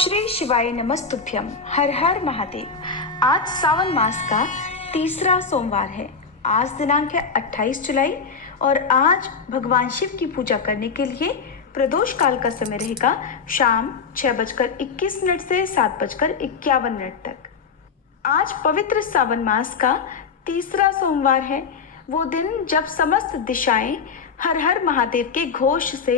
श्री शिवाय नमस्तुभ्यम। हर हर महादेव। आज सावन मास का तीसरा सोमवार है। आज दिनांक है 28 जुलाई और आज भगवान शिव की पूजा करने के लिए प्रदोष काल का समय रहेगा शाम 6:21 से 7:51 तक। आज पवित्र सावन मास का तीसरा सोमवार है, वो दिन जब समस्त दिशाएं हर हर महादेव के घोष से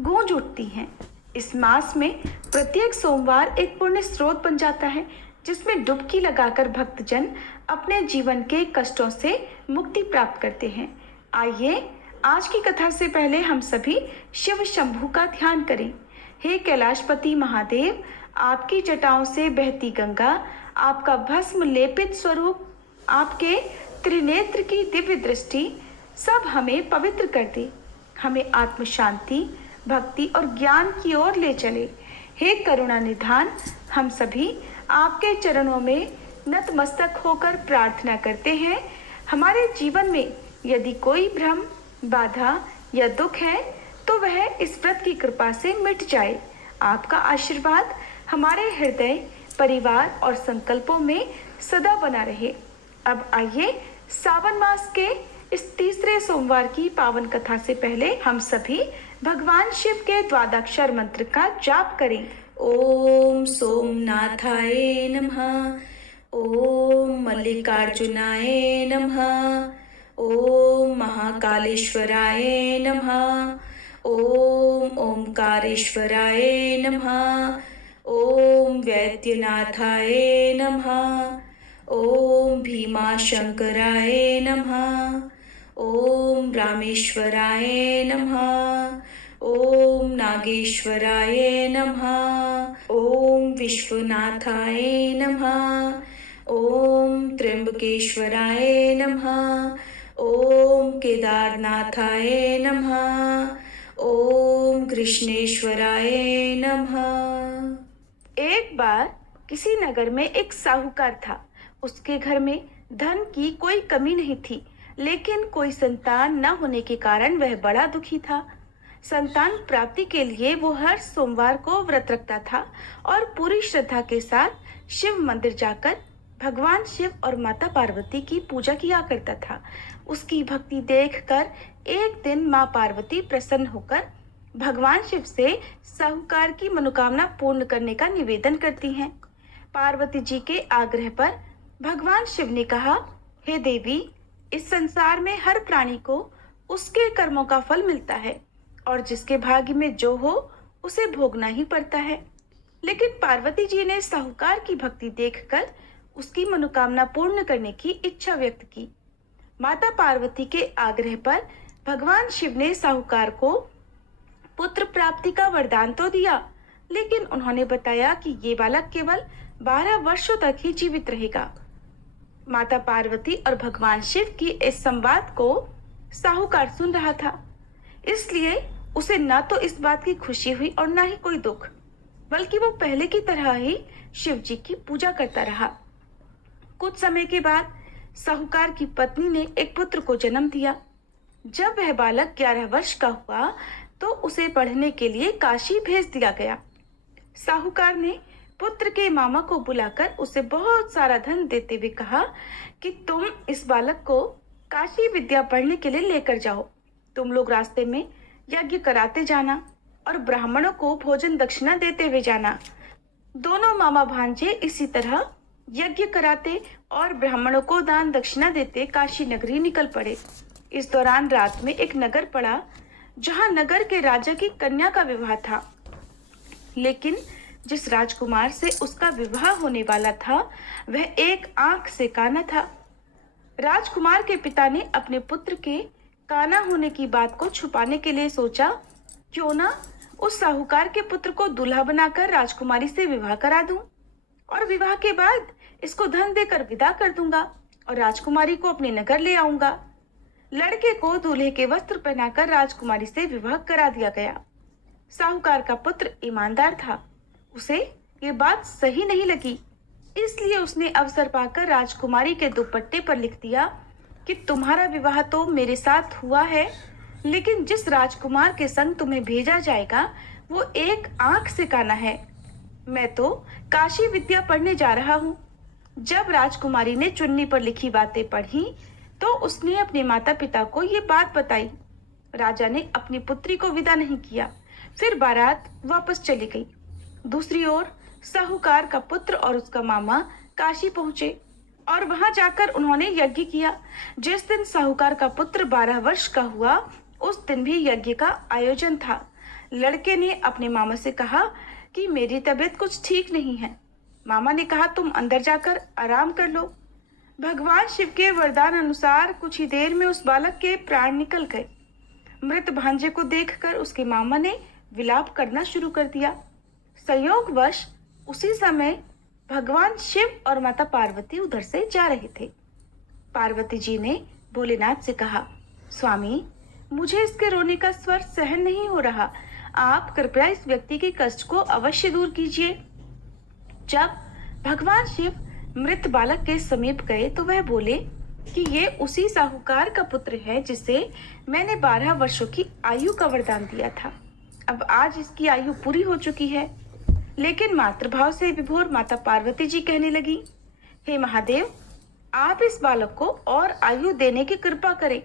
गूंज उठती हैं। इस मास में प्रत्येक सोमवार एक पुण्य स्रोत बन जाता है, जिसमें डुबकी लगाकर भक्तजन अपने जीवन के कष्टों से मुक्ति प्राप्त करते हैं। आइए आज की कथा से पहले हम सभी शिव शंभू का ध्यान करें। हे कैलाशपति महादेव, आपकी जटाओं से बहती गंगा, आपका भस्म लेपित स्वरूप, आपके त्रिनेत्र की दिव्य दृष्टि सब हमें पवित्र कर दे, हमें आत्म शांति, भक्ति और ज्ञान की ओर ले चले। हे करुणा निधान, हम सभी आपके चरणों में नतमस्तक होकर प्रार्थना करते हैं। हमारे जीवन में यदि कोई भ्रम, बाधा या दुख है तो वह इस व्रत की कृपा से मिट जाए। आपका आशीर्वाद हमारे हृदय, परिवार और संकल्पों में सदा बना रहे। अब आइए सावन मास के इस तीसरे सोमवार की पावन कथा से पहले हम सभी भगवान शिव के द्वादक्षर मंत्र का जाप करें। ओम सोमनाथाय नमः, ओम मल्लिकार्जुनाय नमः, ओम महाकालेश्वराय नमः, ओम ओंकारेश्वराय नमः, ओम वैद्यनाथाय नमः, ओम भीमाशंकराय नमः, ओम रामेश्वराय नमः, ओम नागेश्वराय नमः, ओम विश्वनाथाय नमः, ओम त्र्यंबकेश्वराय नमः, ओम केदारनाथाय नमः, ओम कृष्णेश्वराय नमः। एक बार किसी नगर में एक साहूकार था। उसके घर में धन की कोई कमी नहीं थी, लेकिन कोई संतान न होने के कारण वह बड़ा दुखी था। संतान प्राप्ति के लिए वो हर सोमवार को व्रत रखता था और पूरी श्रद्धा के साथ शिव मंदिर जाकर भगवान शिव और माता पार्वती की पूजा किया करता था। उसकी भक्ति देखकर एक दिन माँ पार्वती प्रसन्न होकर भगवान शिव से साहूकार की मनोकामना पूर्ण करने का निवेदन करती हैं। पार्वती जी के आग्रह पर भगवान शिव ने कहा, हे देवी, इस संसार में हर प्राणी को उसके कर्मों का फल मिलता है और जिसके भाग्य में जो हो उसे भोगना ही पड़ता है। लेकिन पार्वती जी ने साहूकार की भक्ति देखकर उसकी मनोकामना पूर्ण करने की इच्छा व्यक्त की। माता पार्वती के आग्रह पर भगवान शिव ने साहूकार को पुत्र प्राप्ति का वरदान तो दिया, लेकिन उन्होंने बताया कि ये बालक केवल 12 वर्षों तक ही जीवित रहेगा। माता पार्वती और भगवान शिव की इस संवाद को साहूकार सुन रहा था, इसलिए उसे न तो इस बात की खुशी हुई और न ही कोई दुख, बल्कि वो पहले की तरह ही शिव जी की पूजा करता रहा। कुछ समय के बाद साहूकार की पत्नी ने एक पुत्र को जन्म दिया। जब वह बालक 11 वर्ष का हुआ तो उसे पढ़ने के लिए काशी भेज दिया गया। साहूकार ने पुत्र के मामा को बुलाकर उसे बहुत सारा धन देते हुए कहा कि तुम इस बालक को काशी विद्या पढ़ने के लिए लेकर जाओ। तुम लोग रास्ते में यज्ञ कराते जाना और ब्राह्मणों को भोजन दक्षिणा देते हुए जाना। दोनों मामा भांजे इसी तरह यज्ञ कराते और ब्राह्मणों को दान दक्षिणा देते काशी नगरी निकल पड़े। इस दौरान रात में एक नगर पड़ा जहां नगर के राजा की कन्या का विवाह था, लेकिन जिस राजकुमार से उसका विवाह होने वाला था वह एक आंख से काना था। राजकुमार के पिता ने अपने पुत्र के काना होने की बात को छुपाने के लिए सोचा, क्यों ना उस साहूकार के पुत्र को दूल्हा बनाकर राजकुमारी से विवाह करा दूं और विवाह के बाद इसको धन देकर विदा कर दूंगा और राजकुमारी को अपने नगर ले आऊंगा। लड़के को दूल्हे के वस्त्र पहनाकर राजकुमारी से विवाह करा दिया गया। साहूकार का पुत्र ईमानदार था, उसे ये बात सही नहीं लगी, इसलिए उसने अवसर पाकर राजकुमारी के दुपट्टे पर लिख दिया कि तुम्हारा विवाह तो मेरे साथ हुआ है, लेकिन जिस राजकुमार के संग तुम्हें भेजा जाएगा वो एक आंख से काना है। मैं तो काशी विद्या पढ़ने जा रहा हूँ। जब राजकुमारी ने चुन्नी पर लिखी बातें पढ़ी, तो उसने अपने माता पिता को ये बात बताई। राजा ने अपनी पुत्री को विदा नहीं किया, फिर बारात वापस चली गई। दूसरी ओर साहूकार का पुत्र और उसका मामा काशी पहुंचे और वहां जाकर उन्होंने यज्ञ किया। जिस दिन साहूकार का पुत्र 12 वर्ष का हुआ, उस दिन भी यज्ञ का आयोजन था। लड़के ने अपने मामा से कहा कि मेरी तबीयत कुछ ठीक नहीं है। मामा ने कहा तुम अंदर जाकर आराम कर लो। भगवान शिव के वरदान अनुसार कुछ ही देर में उस बालक के प्राण निकल गए। मृत भांजे को देखकर उसके मामा ने विलाप करना शुरू कर दिया। संयोगवश उसी समय भगवान शिव और माता पार्वती उधर से जा रहे थे। पार्वती जी ने भोलेनाथ से कहा, स्वामी, मुझे इसके रोने का स्वर सहन नहीं हो रहा। आप कृपया इस व्यक्ति के कष्ट को अवश्य दूर कीजिए। जब भगवान शिव मृत बालक के समीप गए तो वह बोले कि ये उसी साहूकार का पुत्र है जिसे मैंने 12 वर्षों की आयु का वरदान दिया था। अब आज इसकी आयु पूरी हो चुकी है। लेकिन मातृभाव से विभोर माता पार्वती जी कहने लगी, हे महादेव, आप इस बालक को और आयु देने की कृपा करें,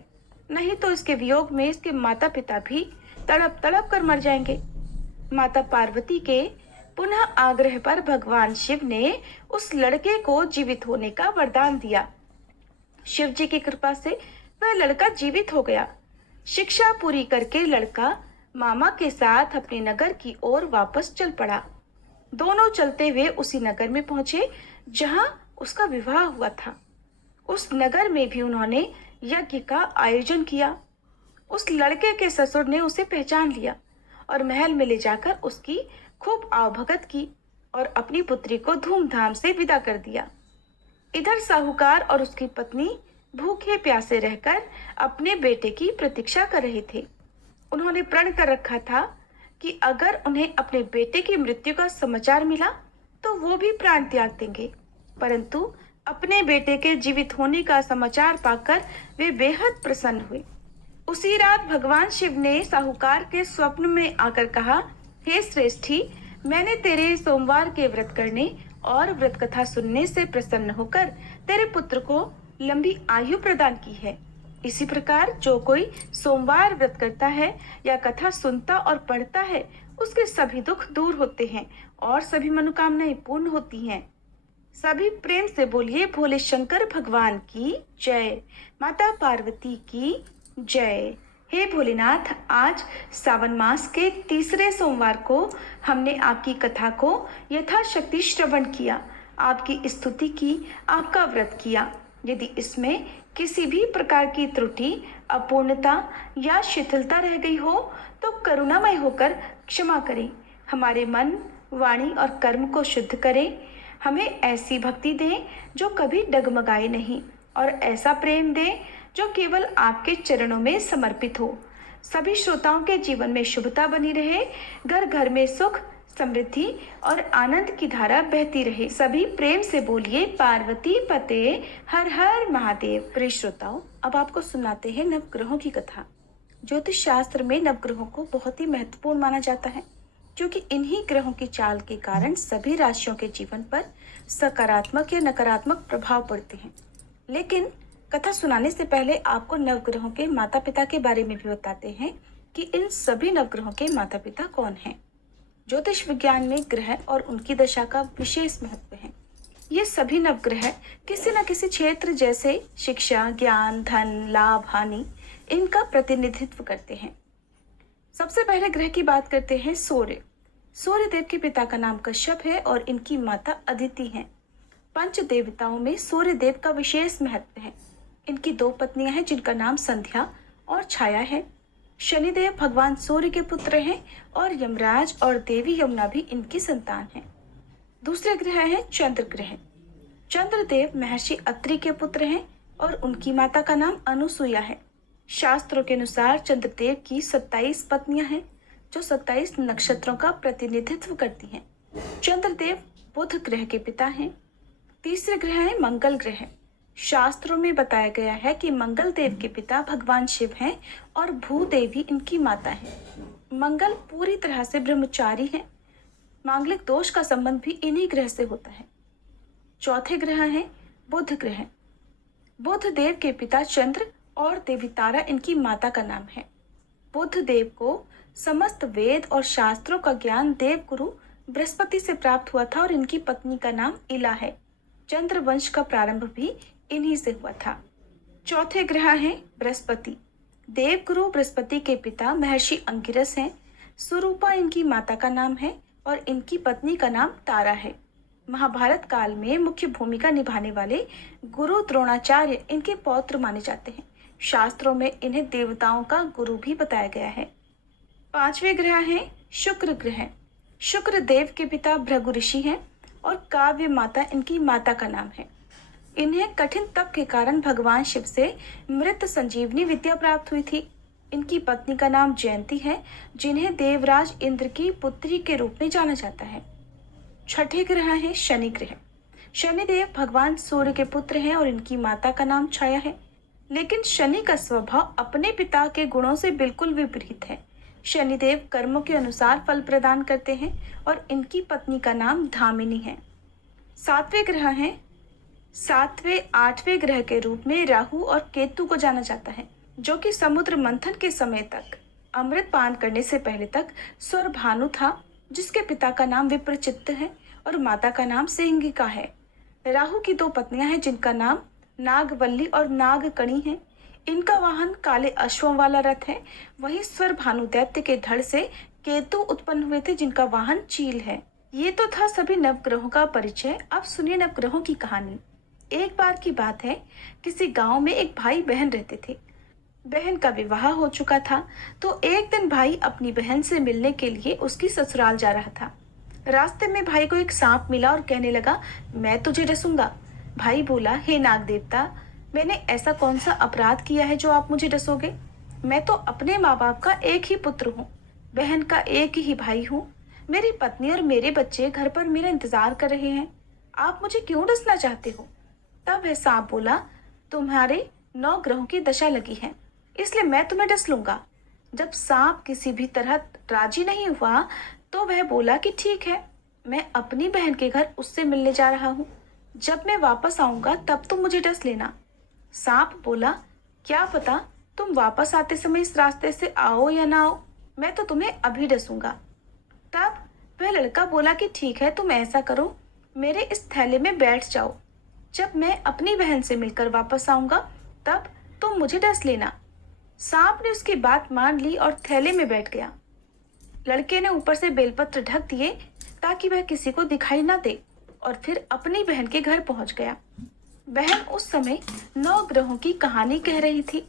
नहीं तो इसके वियोग में इसके माता पिता भी तड़प तड़प कर मर जाएंगे। माता पार्वती के पुनः आग्रह पर भगवान शिव ने उस लड़के को जीवित होने का वरदान दिया। शिव जी की कृपा से वह लड़का जीवित हो गया। शिक्षा पूरी करके लड़का मामा के साथ अपने नगर की ओर वापस चल पड़ा। दोनों चलते हुए उसी नगर में पहुंचे जहां उसका विवाह हुआ था। उस नगर में भी उन्होंने यज्ञ का आयोजन किया। उस लड़के के ससुर ने उसे पहचान लिया और महल में ले जाकर उसकी खूब आवभगत की और अपनी पुत्री को धूमधाम से विदा कर दिया। इधर साहूकार और उसकी पत्नी भूखे प्यासे रहकर अपने बेटे की प्रतीक्षा कर रहे थे। उन्होंने प्रण कर रखा था कि अगर उन्हें अपने बेटे की मृत्यु का समाचार मिला तो वो भी प्राण त्याग देंगे। परंतु अपने बेटे के जीवित होने का समाचार पाकर वे बेहद प्रसन्न हुए। उसी रात भगवान शिव ने साहूकार के स्वप्न में आकर कहा, हे श्रेष्ठी, मैंने तेरे सोमवार के व्रत करने और व्रत कथा सुनने से प्रसन्न होकर तेरे पुत्र को लंबी आयु प्रदान की है। इसी प्रकार जो कोई सोमवार व्रत करता है या कथा सुनता और पढ़ता है, उसके सभी दुख दूर होते हैं और सभी मनोकामनाएं पूर्ण होती हैं। सभी प्रेम से बोलिए, भोले शंकर भगवान की जय, माता पार्वती की जय। हे भोलेनाथ, आज सावन मास के तीसरे सोमवार को हमने आपकी कथा को यथाशक्ति श्रवण किया, आपकी स्तुति की, आपका व्रत किया। यदि इसमें किसी भी प्रकार की त्रुटि, अपूर्णता या शिथिलता रह गई हो तो करुणामय होकर क्षमा करें। हमारे मन, वाणी और कर्म को शुद्ध करें। हमें ऐसी भक्ति दें जो कभी डगमगाए नहीं और ऐसा प्रेम दें जो केवल आपके चरणों में समर्पित हो। सभी श्रोताओं के जीवन में शुभता बनी रहे, घर घर में सुख, समृद्धि और आनंद की धारा बहती रहे। सभी प्रेम से बोलिए, पार्वती पते हर हर महादेव। प्रिय श्रोताओं, अब आपको सुनाते हैं नवग्रहों की कथा। ज्योतिष शास्त्र में नवग्रहों को बहुत ही महत्वपूर्ण माना जाता है, क्योंकि इन्हीं ग्रहों की चाल के कारण सभी राशियों के जीवन पर सकारात्मक या नकारात्मक प्रभाव पड़ते हैं। लेकिन कथा सुनाने से पहले आपको नवग्रहों के माता पिता के बारे में भी बताते हैं कि इन सभी नवग्रहों के माता पिता कौन हैं। ज्योतिष विज्ञान में ग्रह और उनकी दशा का विशेष महत्व है। ये सभी नवग्रह किसी न किसी क्षेत्र जैसे शिक्षा, ज्ञान, धन, लाभ, हानि, इनका प्रतिनिधित्व करते हैं। सबसे पहले ग्रह की बात करते हैं सूर्य। सूर्य देव के पिता का नाम कश्यप है और इनकी माता अदिति हैं। पंच देवताओं में सूर्य देव का विशेष महत्व है। इनकी 2 पत्नियां हैं जिनका नाम संध्या और छाया है। शनिदेव भगवान सूर्य के पुत्र हैं और यमराज और देवी यमुना भी इनकी संतान हैं। दूसरे ग्रह हैं चंद्र ग्रह। चंद्रदेव महर्षि अत्रि के पुत्र हैं और उनकी माता का नाम अनुसुईया है। शास्त्रों के अनुसार चंद्रदेव की 27 पत्नियां हैं जो 27 नक्षत्रों का प्रतिनिधित्व करती हैं। चंद्रदेव बुध ग्रह के पिता हैं। तीसरे ग्रह है मंगल ग्रह। शास्त्रों में बताया गया है कि मंगल देव के पिता भगवान शिव हैं और भूदेवी इनकी माता है। मंगल पूरी तरह से ब्रह्मचारी है। मांगलिक दोष का संबंध भी इन्हीं ग्रह से होता है। चौथे ग्रह हैं बुध ग्रह। बुध देव के पिता चंद्र और देवी तारा इनकी माता का नाम है। बुध देव को समस्त वेद और शास्त्रों का ज्ञान देव गुरु बृहस्पति से प्राप्त हुआ था और इनकी पत्नी का नाम इला है। चंद्र वंश का प्रारंभ भी इन्हीं से हुआ था। चौथे ग्रह हैं बृहस्पति। देव गुरु बृहस्पति के पिता महर्षि अंगिरस हैं। सुरूपा इनकी माता का नाम है और इनकी पत्नी का नाम तारा है। महाभारत काल में मुख्य भूमिका निभाने वाले गुरु द्रोणाचार्य इनके पौत्र माने जाते हैं। शास्त्रों में इन्हें देवताओं का गुरु भी बताया गया है। पांचवें ग्रह हैं शुक्र ग्रह। शुक्र देव के पिता भृगु ऋषि हैं और काव्य माता इनकी माता का नाम है। इन्हें कठिन तप के कारण भगवान शिव से मृत संजीवनी विद्या प्राप्त हुई थी। इनकी पत्नी का नाम जयंती है, जिन्हें देवराज इंद्र की पुत्री के रूप में जाना जाता है। छठे ग्रह है शनि ग्रह। शनिदेव भगवान सूर्य के पुत्र हैं और इनकी माता का नाम छाया है। लेकिन शनि का स्वभाव अपने पिता के गुणों से बिल्कुल विपरीत है। शनिदेव कर्मों के अनुसार फल प्रदान करते हैं और इनकी पत्नी का नाम धामिनी है। सातवें आठवें ग्रह के रूप में राहु और केतु को जाना जाता है, जो कि समुद्र मंथन के समय तक अमृत पान करने से पहले तक स्वरभानु था, जिसके पिता का नाम विप्रचित्त है और माता का नाम सिंहिका है। राहु की दो पत्नियां हैं, जिनका नाम नागवल्ली और नागकणी है। इनका वाहन काले अश्वों वाला रथ है। वहीं स्वरभानु दैत्य के धड़ से केतु उत्पन्न हुए थे, जिनका वाहन चील है। ये तो था सभी नवग्रहों का परिचय। अब सुनिए नवग्रहों की कहानी। एक बार की बात है, किसी गांव में एक भाई बहन रहते थे। बहन का विवाह हो चुका था, तो एक दिन भाई अपनी बहन से मिलने के लिए उसकी ससुराल जा रहा था। रास्ते में भाई को एक सांप मिला और कहने लगा, मैं तुझे डसूंगा। भाई बोला, हे नाग देवता, मैंने ऐसा कौन सा अपराध किया है जो आप मुझे डसोगे? मैं तो अपने माँ बाप का एक ही पुत्र हूँ, बहन का एक ही भाई हूँ। मेरी पत्नी और मेरे बच्चे घर पर मेरा इंतजार कर रहे हैं। आप मुझे क्यों डसना चाहते हो? तब वह सांप बोला, तुम्हारे 9 ग्रहों की दशा लगी है, इसलिए मैं तुम्हें डस लूंगा। जब सांप किसी भी तरह राजी नहीं हुआ, तो वह बोला कि ठीक है, मैं अपनी बहन के घर उससे मिलने जा रहा हूँ। जब मैं वापस आऊंगा तब तुम मुझे डस लेना। सांप बोला, क्या पता तुम वापस आते समय इस रास्ते से आओ या ना आओ, मैं तो तुम्हें अभी डसूंगा। तब वह लड़का बोला कि ठीक है, तुम ऐसा करो, मेरे इस थैले में बैठ जाओ। जब मैं अपनी बहन से मिलकर वापस आऊंगा तब तुम मुझे डस लेना। सांप ने उसकी बात मान ली और थैले में बैठ गया। लड़के ने ऊपर से बेलपत्र ढक दिए ताकि वह किसी को दिखाई न दे और फिर अपनी बहन के घर पहुंच गया। बहन उस समय 9 ग्रहों की कहानी कह रही थी।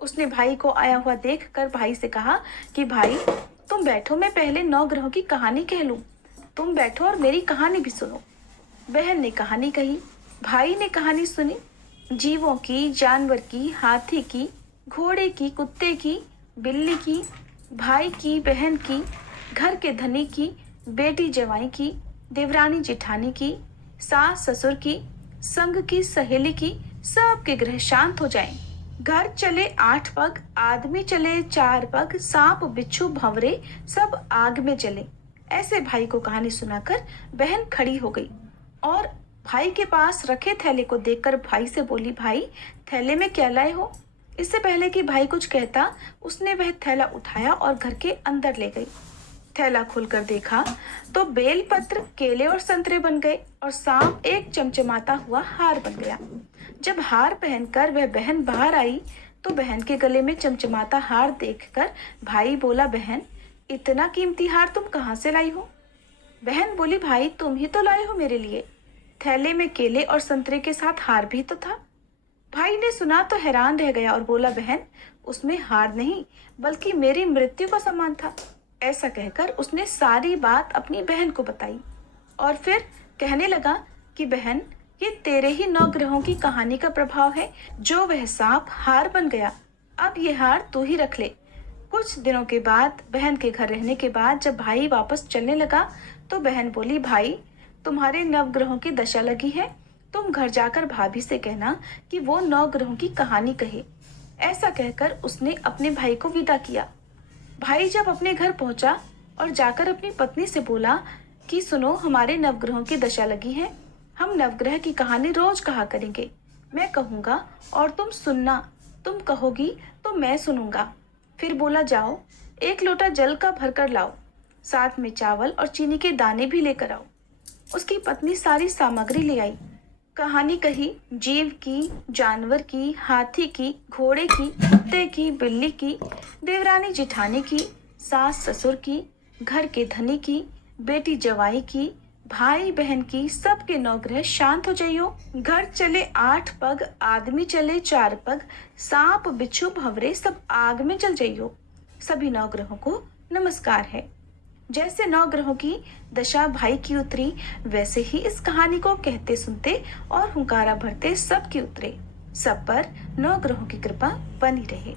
उसने भाई को आया हुआ देखकर भाई से कहा कि भाई तुम बैठो, मैं पहले 9 ग्रहों की कहानी कह लूं। तुम बैठो और मेरी कहानी भी सुनो। बहन ने कहानी कही, भाई ने कहानी सुनी। जीवों की, जानवर की, हाथी की, घोड़े की, कुत्ते की, बिल्ली की, भाई की, बहन की, घर के धनी की, बेटी जवाई की, देवरानी जेठानी की, सास ससुर की, संग की, सहेली की, सबके ग्रह शांत हो जाएं। घर चले 8 पग, आदमी चले 4 पग, सांप बिच्छू भंवरे सब आग में जले। ऐसे भाई को कहानी सुनाकर बहन खड़ी हो गई और भाई के पास रखे थैले को देखकर भाई से बोली, भाई थैले में क्या लाए हो? इससे पहले कि भाई कुछ कहता, उसने वह थैला उठाया और घर के अंदर ले गई। थैला खोलकर देखा तो बेलपत्र, केले और संतरे बन गए और सांप एक चमचमाता हुआ हार बन गया। जब हार पहनकर वह बहन बाहर आई तो बहन के गले में चमचमाता हार देखकर भाई बोला, बहन इतना कीमती हार तुम कहाँ से लाई हो? बहन बोली, भाई तुम ही तो लाए हो मेरे लिए। थैले में केले और संतरे के साथ हार भी तो था। भाई ने सुना तो हैरान रह गया और बोला, बहन उसमें हार नहीं बल्कि मेरी मृत्यु का सामान था। ऐसा कहकर उसने सारी बात अपनी बहन को बताई और फिर कहने लगा कि बहन ये तेरे ही 9 ग्रहों की कहानी का प्रभाव है, जो वह सांप हार बन गया। अब ये हार तू ही रख ले। कुछ दिनों के बाद बहन के घर रहने के बाद जब भाई वापस चलने लगा तो बहन बोली, भाई तुम्हारे 9 ग्रहों की दशा लगी है, तुम घर जाकर भाभी से कहना कि वो 9 ग्रहों की कहानी कहे। ऐसा कहकर उसने अपने भाई को विदा किया। भाई जब अपने घर पहुंचा और जाकर अपनी पत्नी से बोला, कि सुनो, हमारे नवग्रहों की दशा लगी है। हम नवग्रह की कहानी रोज कहा करेंगे। मैं कहूंगा और तुम सुनना। तुम कहोगी तो मैं सुनूंगा। फिर बोला, जाओ, एक लोटा जल का भरकर लाओ, साथ में चावल और चीनी के दाने भी लेकर आओ। उसकी पत्नी सारी सामग्री ले आई। कहानी कही, जीव की, जानवर की, हाथी की, घोड़े की, कुत्ते की, बिल्ली की, देवरानी जिठानी की, सास ससुर की, घर के धनी की, बेटी जवाई की, भाई बहन की, सबके नौग्रह शांत हो जाइयो। घर चले 8 पग, आदमी चले 4 पग, सांप बिच्छू भंवरे सब आग में जल जाइयो। सभी नवग्रहों को नमस्कार है। जैसे नवग्रहों की दशा भाई की उतरी, वैसे ही इस कहानी को कहते सुनते और हुंकारा भरते सबकी उतरे। सब पर नवग्रहों की कृपा बनी रहे।